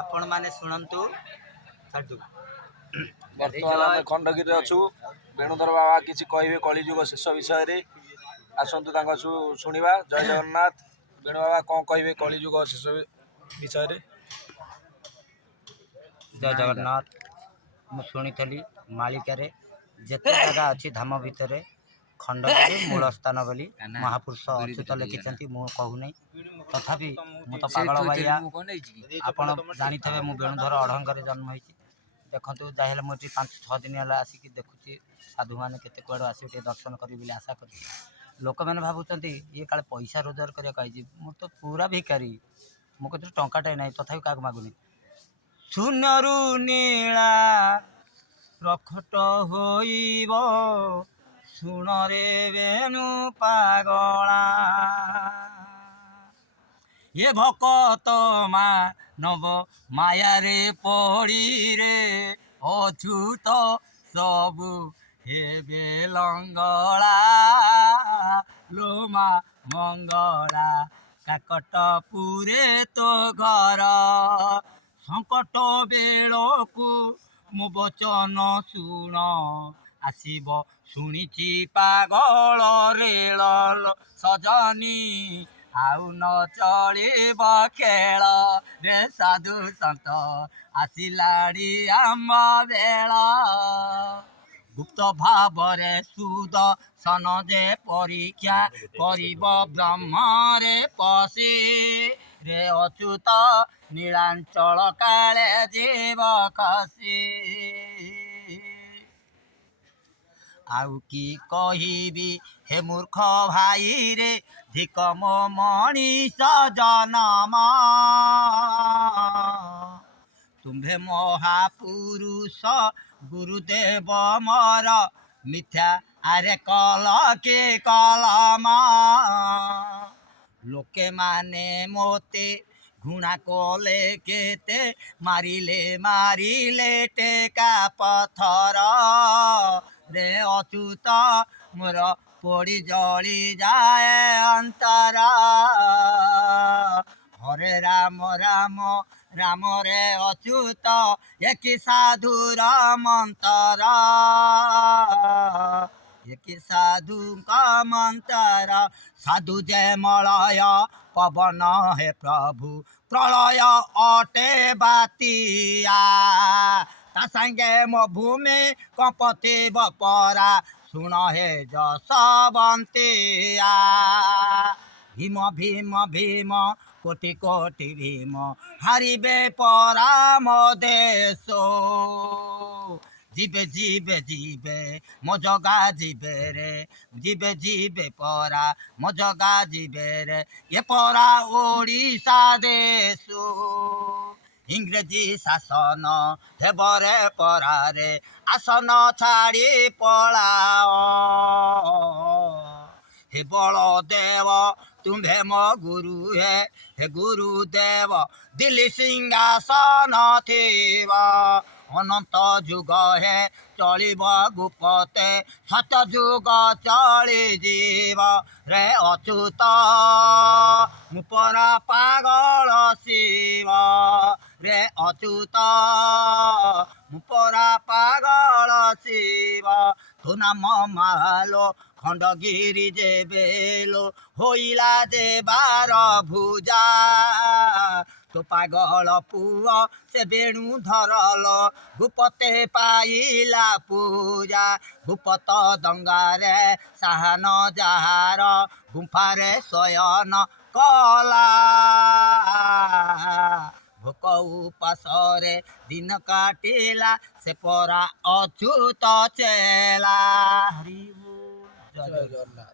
आपण माने शुणु बर्तमान खंडगिरी अच्छु वेणुधर बाबा किसी कहे कलिजुग शेष विषय आसतु शुणा। जय जगन्नाथ। वेणु बाबा कौन कहे कलिजुग शेष विषय? जय जगन्नाथ। मुझी मालिकार जिते जगह अच्छी धाम भितर खंडगिरी मूल स्थान बोली महापुरुष अच्युत लिखिं मु कहूना तथापि मु तो पागल भाइया आपण जानी थे मु वेणुधर अढ़ंगे जन्म होती देखु जहाँ मुझे 5-6 दिन है आसिक देखुची साधु मैंने केते कुआड़ आस दर्शन करी बोली आशा कर लोक मैंने भावुं ये काले पैसा रोजगार करने मु तो पूरा भिकारी मो कत टाटे ना तथा क्या मागुनी शून्यरू नीला प्रखट होइब शुण रे वेणु पागला ये भकत मानव माया रे पड़ी रे अछूत सबु हेबे लंगला लोमा मंगला काकटपुरे तो घर संकट बेलकु मो बचन शुण आसब शुणिची पागल रेल सजनी आउ न चलिब खेल रे साधु संत आसिलाड़ी आम बेल गुप्त भाव रे सुद सन जे परीक्षा करिब ब्रह्म रे पशी रे अच्युत नीलांचल काले जीव खसी आउ की कहिबी हे मूर्ख भाई रे धिक मो मनीष जन्म तुम्भे महापुरुष गुरुदेव मोर मिथ्या आरे कल के कलम लोके माने मोते घुणा कले केते मारिले टेका पथर रे अच्युत मोर पोड़ी जली जाए अंतर हरे राम राम राम रे अच्युत एक साधुर मंतर एक साधु का मंतर साधु जय मलय पवन हे प्रभु प्रलय अटे बातिया ता संगे मो भूमि कंपति बपरा शुण हे जसवंतिया भीम भीम भीम कोटि कोटि भीम हारिबे पराम देशो जीवे जीवे जीवे मो जगा जीवे रे जीवे जीवे परा मो जगा जीवे रे ये परा ओडिशा देशो इंग्रेजी शासन हेबरे परारे आसन छाड़ी पलाओ हे बलदेव तुम्भे मो गुरु हे गुरुदेव दिल्ली सिंहासन थीब अनंत जुग है चलिब गुपते सत जुग चली जीव रे अच्युत मुपरा पागल शिव रे अच्युत मुपरा पागल शिव तु नाम मालो खंडगिरी जे बेलो होइला जे बार भुजा तो पागल पुआ से वेणु धरल भूपते पाइला पूजा भूपत दंगारे साहन जहार गुंफारे शयन कला भोक उपासरे दिन काटिला से परा अच्युत चेला। हरि बोल। जय जगन्नाथ।